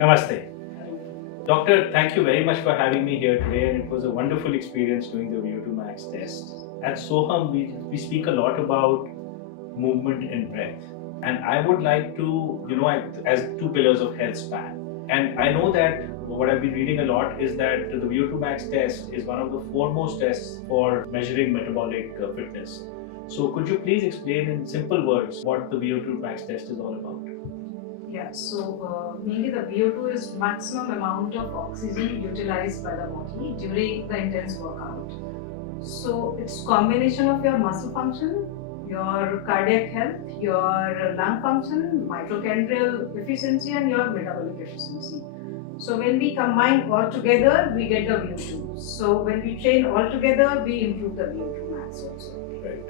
Namaste. Doctor, thank you very much for having me here today, and it was a wonderful experience doing the VO2 Max test. At Soham, we speak a lot about movement and breath, and I would like to, as two pillars of health span. And I know that what I've been reading a lot is that the VO2 Max test is one of the foremost tests for measuring metabolic fitness. So, could you please explain in simple words what the VO2 Max test is all about? Yeah, mainly the VO2 is maximum amount of oxygen utilized by the body during the intense workout. So it's combination of your muscle function, your cardiac health, your lung function, mitochondrial efficiency, and your metabolic efficiency. So when we combine all together, we get the VO2. So when we train all together, we improve the VO2 max also. Right.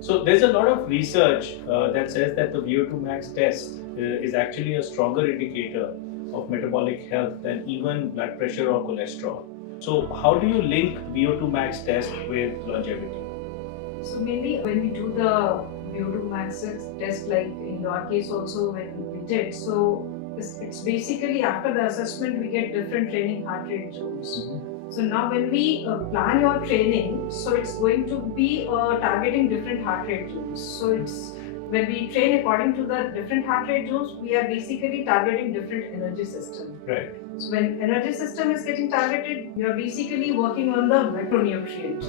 So there's a lot of research that says that the VO2 max test is actually a stronger indicator of metabolic health than even blood pressure or cholesterol. So how do you link VO2 max test with longevity? So mainly when we do the VO2 max test, like in your case also when we did, so it's basically after the assessment we get different training heart rate zones. So now when we plan your training, so it's going to be targeting different heart rate zones. So it's when we train according to the different heart rate zones, we are basically targeting different energy system. Right. So when energy system is getting targeted, you are basically working on the macronutrient.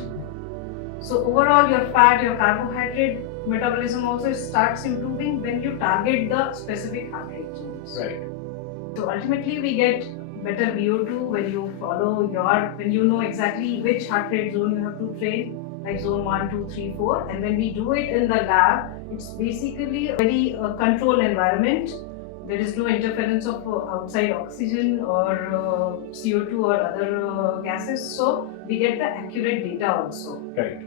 So overall your fat, your carbohydrate metabolism also starts improving when you target the specific heart rate zones. Right. So ultimately we get better VO2 when you follow when you know exactly which heart rate zone you have to train, like zone 1, 2, 3, 4. And when we do it in the lab, it's basically a very controlled environment. There is no interference of outside oxygen or CO2 or other gases. So we get the accurate data also. Right.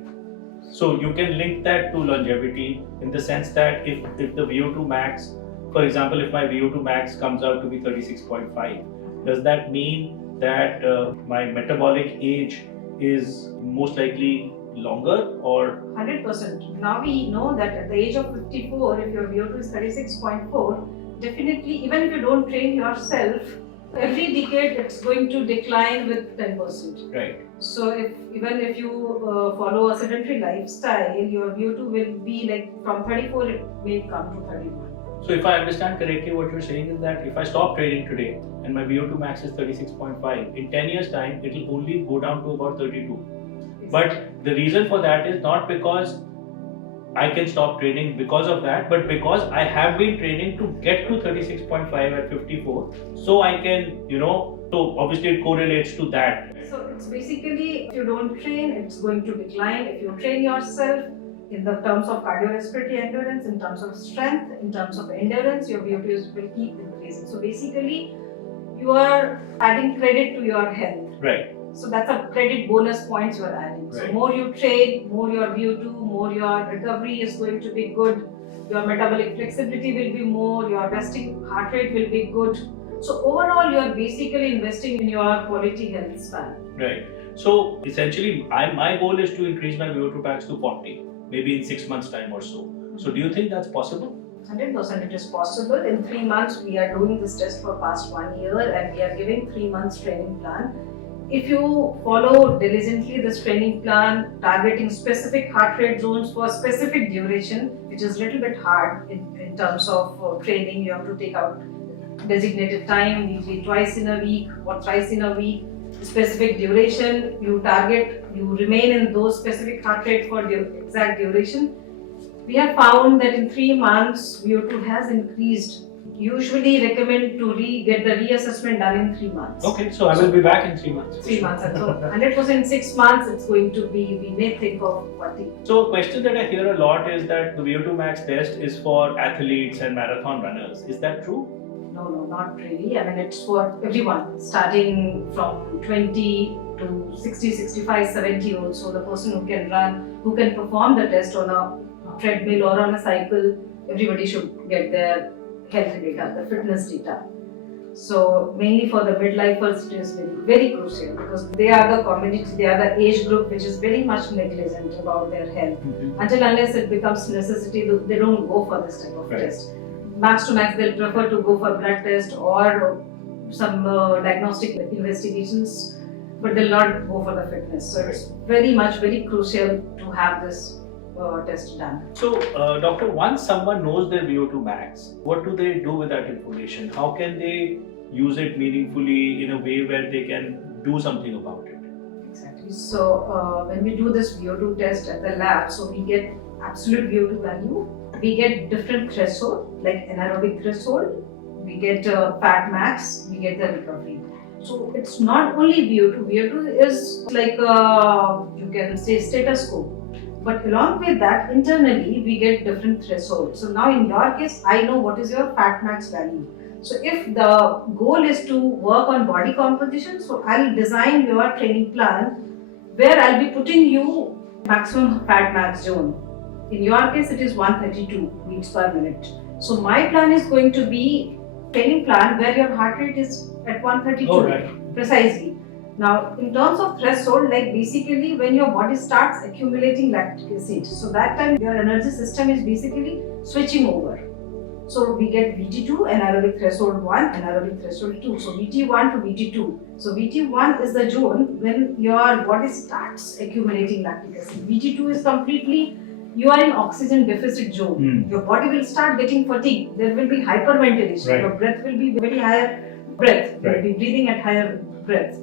So you can link that to longevity in the sense that if the VO2 max, for example, if my VO2 max comes out to be 36.5, does that mean that my metabolic age is most likely longer or? 100%. Now we know that at the age of 54, if your VO2 is 36.4, definitely, even if you don't train yourself, every decade it's going to decline with 10%. Right. So even if you follow a sedentary lifestyle, your VO2 will be like from 34, it may come to 31. So if I understand correctly, what you're saying is that if I stop training today and my VO2 max is 36.5, in 10 years time, it will only go down to about 32. Exactly. But the reason for that is not because I can stop training because of that, but because I have been training to get to 36.5 at 54. So I can, so obviously it correlates to that. So it's basically, if you don't train, it's going to decline. If you train yourself, in the terms of cardiorespiratory endurance, in terms of strength, in terms of endurance, your VO2 will keep increasing. So basically, you are adding credit to your health. Right. So that's a credit bonus points you are adding. Right. So more you train, more your VO2, more your recovery is going to be good. Your metabolic flexibility will be more. Your resting heart rate will be good. So overall, you are basically investing in your quality health span. Right. So essentially, my goal is to increase my VO2 max to 40. Maybe in 6 months' time or so. So do you think that's possible? 100% it is possible. In 3 months, we are doing this test for past 1 year and we are giving 3 months training plan. If you follow diligently this training plan, targeting specific heart rate zones for specific duration, which is a little bit hard in terms of training, you have to take out designated time, usually twice in a week or thrice in a week. Specific duration, you target, you remain in those specific heart rate for the exact duration. We have found that in 3 months, VO2 has increased. Usually recommend to get the reassessment done in 3 months. Okay, so I will be back in 3 months. 3 months. So 100% in 6 months, it's going to be, we may think of 40. So a question that I hear a lot is that the VO2 max test is for athletes and marathon runners. Is that true? No, not really. I mean, it's for everyone, starting from 20 to 60, 65, 70 also. The person who can run, who can perform the test on a treadmill or on a cycle, everybody should get their health data, the fitness data. So mainly for the midlifers, it is very, very crucial because they are the community, they are the age group which is very much negligent about their health. Until unless it becomes necessity, they don't go for this type of test. Max to max, they'll prefer to go for blood test or some diagnostic investigations, but they'll not go for the fitness. So it's very crucial to have this test done. So, doctor, once someone knows their VO2 max, what do they do with that information? How can they use it meaningfully in a way where they can do something about it? Exactly. So when we do this VO2 test at the lab, so we get absolute VO2 value, we get different threshold like anaerobic threshold, we get fat max, we get the recovery. So it's not only VO2. VO2 is like you can say status quo. But along with that, internally we get different thresholds. So now in your case, I know what is your fat max value. So if the goal is to work on body composition, so I'll design your training plan where I'll be putting you maximum fat max zone. In your case, it is 132 beats per minute. So my plan is going to be training plan where your heart rate is at 132 Oh, right. precisely. Now, in terms of threshold, like basically when your body starts accumulating lactic acid, so that time your energy system is basically switching over. So we get VT2, anaerobic threshold 1, anaerobic threshold 2. So VT1 to VT2. So VT1 is the zone when your body starts accumulating lactic acid. VT2 is completely, you are in oxygen deficit zone. Your body will start getting fatigued. There will be hyperventilation. Right. Your breath will be very higher breath. You will be breathing at higher breath.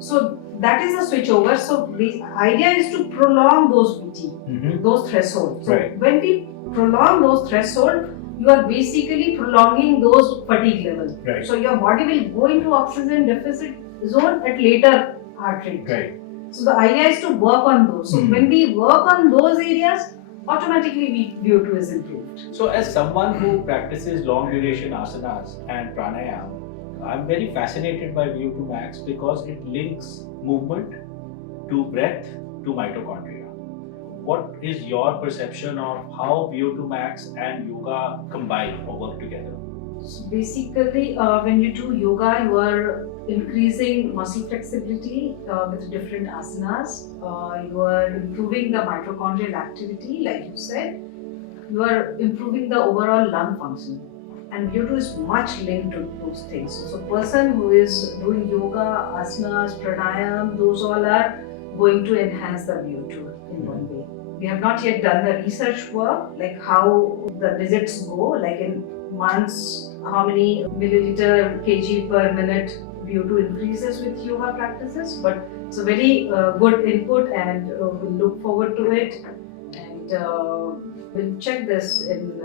So that is a switch over. So the idea is to prolong those VT, those thresholds. So when we prolong those thresholds, you are basically prolonging those fatigue levels. Right. So your body will go into oxygen deficit zone at later heart rate. Right. So the idea is to work on those. So when we work on those areas, automatically VO2 is improved. So, as someone who practices long duration asanas and pranayama, I'm very fascinated by VO2 max because it links movement to breath to mitochondria. What is your perception of how VO2 max and yoga combine or work together? So basically, when you do yoga, you are increasing muscle flexibility with different asanas. You are improving the mitochondrial activity, like you said. You are improving the overall lung function. And VO2 is much linked to those things. So person who is doing yoga, asanas, pranayam, those all are going to enhance the VO2 in one way. We have not yet done the research work, like how the visits go, like in months, how many milliliter kg per minute VO2 increases with yoga practices. But it's a very good input, and we'll look forward to it. And we'll check this in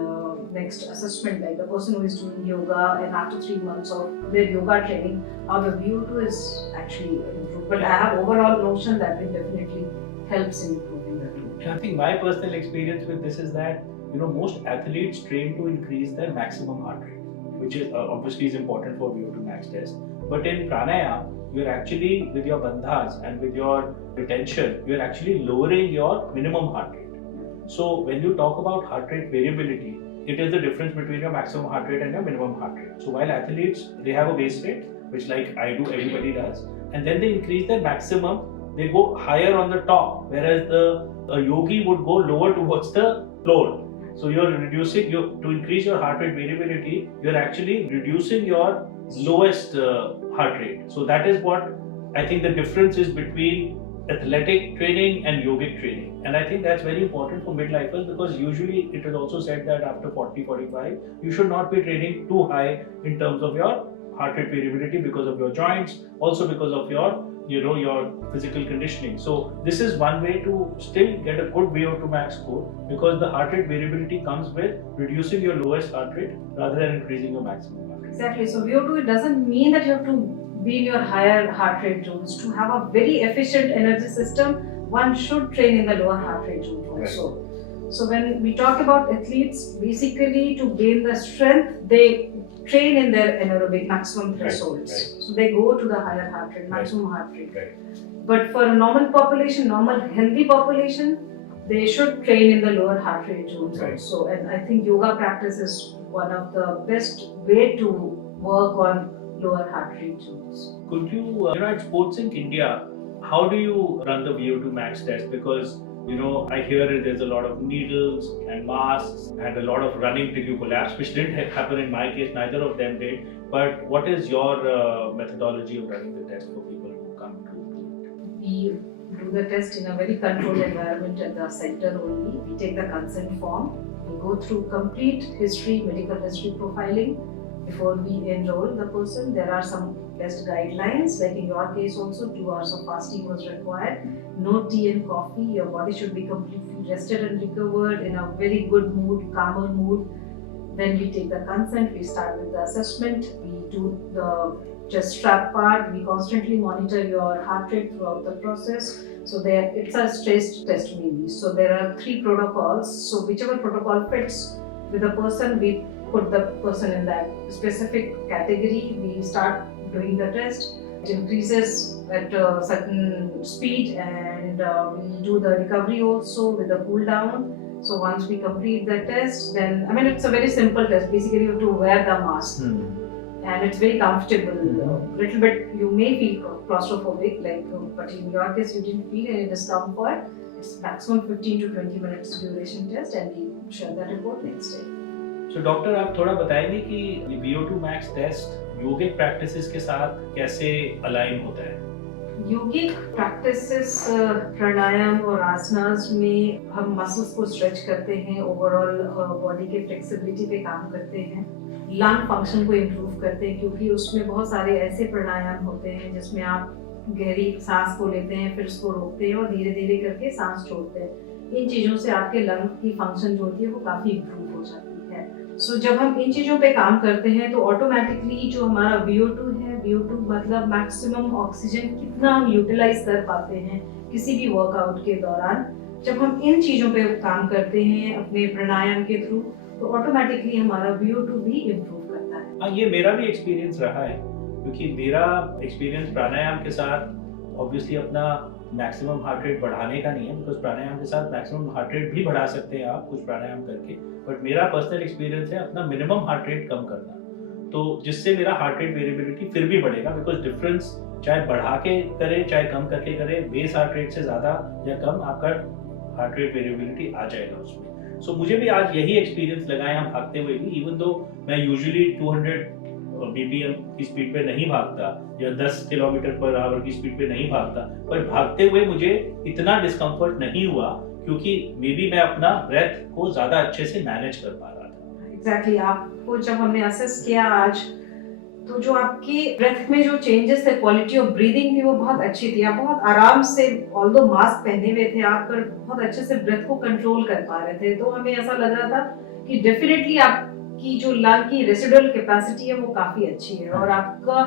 next assessment, like the person who is doing yoga and after 3 months of their yoga training, how the VO2 is actually improved. But I have overall notion that it definitely helps in improving the VO2. I think my personal experience with this is that most athletes train to increase their maximum heart rate, which is obviously is important for VO2 max test. But in pranayama, you're actually with your bandhas and with your retention, you're actually lowering your minimum heart rate. So when you talk about heart rate variability, it is the difference between your maximum heart rate and your minimum heart rate. So while athletes, they have a base rate, which like I do, everybody does, and then they increase their maximum, they go higher on the top, whereas a yogi would go lower towards the floor. So you're reducing, to increase your heart rate variability, you're actually reducing your lowest heart rate. So that is what I think the difference is between athletic training and yogic training. And I think that's very important for midlifers, because usually it is also said that after 40-45, you should not be training too high in terms of your heart rate variability because of your joints, also because of your physical conditioning. So this is one way to still get a good VO2 max score, because the heart rate variability comes with reducing your lowest heart rate rather than increasing your maximum heart rate. Exactly. So VO2, it doesn't mean that you have to be in your higher heart rate zones. To have a very efficient energy system, one should train in the lower heart rate zone also. Right. So when we talk about athletes, basically to gain the strength, they train in their anaerobic maximum thresholds. Right. So they go to the higher heart rate, maximum heart rate. Right. But for a normal population, normal healthy population, they should train in the lower heart rate zones also. And I think yoga practice is one of the best way to work on lower heart rate zones. Could you, at SportsInc India, how do you run the VO2 max test? Because I hear there's a lot of needles and masks and a lot of running till you collapse, which didn't happen in my case, neither of them did. But what is your methodology of running the test for people who come to do it? We do the test in a very controlled environment at the center only. We take the consent form. We go through complete history, medical history profiling before we enroll the person. There are some test guidelines, like in your case also 2 hours of fasting was required. No tea and coffee. Your body should be completely rested and recovered in a very good mood, calmer mood. Then we take the consent, we start with the assessment, we do the chest strap part, we constantly monitor your heart rate throughout the process. So it's a stress test mainly. So there are 3 protocols. So whichever protocol fits with the person, we put the person in that specific category. We start doing the test. It increases at a certain speed, and we do the recovery also with the cool down. So once we complete the test, then it's a very simple test. Basically, you have to wear the mask, and it's very comfortable. Little bit, you may feel claustrophobic, but in your case, you didn't feel any discomfort. It's maximum 15 to 20 minutes duration test, and we share the report next day. So doctor आप थोड़ा बताएंगे कि VO2 max test योगिक practices के साथ कैसे align होता है? योगिक practices प्राणायाम और आसनास में हम मसल्स को स्ट्रेच करते हैं, ओवरऑल बॉडी के फ्लेक्सिबिलिटी पे काम करते हैं, लंग फंक्शन को इम्प्रूव करते हैं, क्योंकि उसमें बहुत सारे ऐसे प्राणायाम होते हैं जिसमें आप गहरी सांस को लेते हैं, फिर उसको रोकते हैं और धीरे धीरे करके सांस छोड़ते हैं। इन चीज़ों से आपके लंग की फंक्शन जो होती है वो काफ़ी इम्प्रूव हो जाती है। सो जब हम इन चीज़ों पे काम करते हैं तो ऑटोमेटिकली जो हमारा VO2 है, VO2 मतलब मैक्सिमम ऑक्सीजन कितना हम यूटिलाइज कर पाते हैं किसी भी वर्कआउट के दौरान। जब हम इन चीज़ों पे काम करते हैं अपने प्राणायाम के थ्रू, तो ऑटोमेटिकली हमारा VO2 भी इम्प्रूव करता है। हाँ, ये मेरा भी एक्सपीरियंस रहा है, क्योंकि मेरा एक्सपीरियंस प्राणायाम के साथ ऑब्वियसली अपना मैक्सिमम हार्ट रेट बढ़ाने का नहीं है, बिकॉज प्राणायाम के साथ मैक्सिमम हार्ट रेट भी बढ़ा सकते हैं आप कुछ प्राणायाम करके, बट मेरा पर्सनल एक्सपीरियंस है अपना मिनिमम हार्ट रेट कम करना, तो जिससे मेरा हार्ट रेट वेरिएबिलिटी फिर भी बढ़ेगा, बिकॉज डिफरेंस चाहे बढ़ा के करे चाहे कम करके करे, बेस हार्ट रेट से ज़्यादा या कम आपका हार्ट रेट वेरिएबिलिटी आ जाएगा उसमें। सो मुझे भी आज यही एक्सपीरियंस लगा है भागते हुए भी, इवन दो मैं यूजुअली 200 BPM की स्पीड पे नहीं भागता या 10 किलोमीटर पर आवर की स्पीड पे नहीं भागता, पर भागते हुए मुझे इतना डिस्कम्फर्ट नहीं हुआ, क्योंकि मे बी मैं अपना ब्रेथ को ज्यादा अच्छे से मैनेज कर पा रहा था। एग्जैक्टली आपको जब हमने असेस किया आज, तो जो आपकी ब्रेथ में जो चेंजेस थे, क्वालिटी ऑफ ब्रीदिंग थी वो बहुत अच्छी थी। आप बहुत आराम से, ऑल्दो मास्क पहने हुए थे आप, पर बहुत अच्छे से ब्रेथ को कंट्रोल कर पा रहे थे। तो हमें ऐसा लग रहा था कि डेफिनेटली आपकी जो लंग की रेसिडुअल कैपेसिटी है वो काफी अच्छी है, और आपका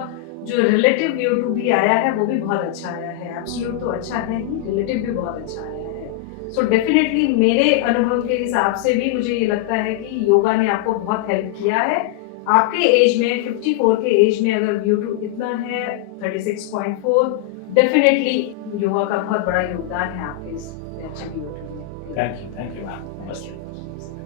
जो रिलेटिव VO2 भी आया है वो भी बहुत अच्छा आया है। एब्सोल्यूट तो अच्छा है ही, रिलेटिव भी बहुत अच्छा आया है। सो डेफिनेटली मेरे अनुभव के हिसाब से भी मुझे ये लगता है कि योगा ने आपको बहुत हेल्प किया है। आपके एज में 54 के एज में अगर VO2 इतना है 36.4, डेफिनेटली योगा का बहुत बड़ा योगदान है आपके इस अच्छे VO2 में। Thank you ma'am. नमस्ते।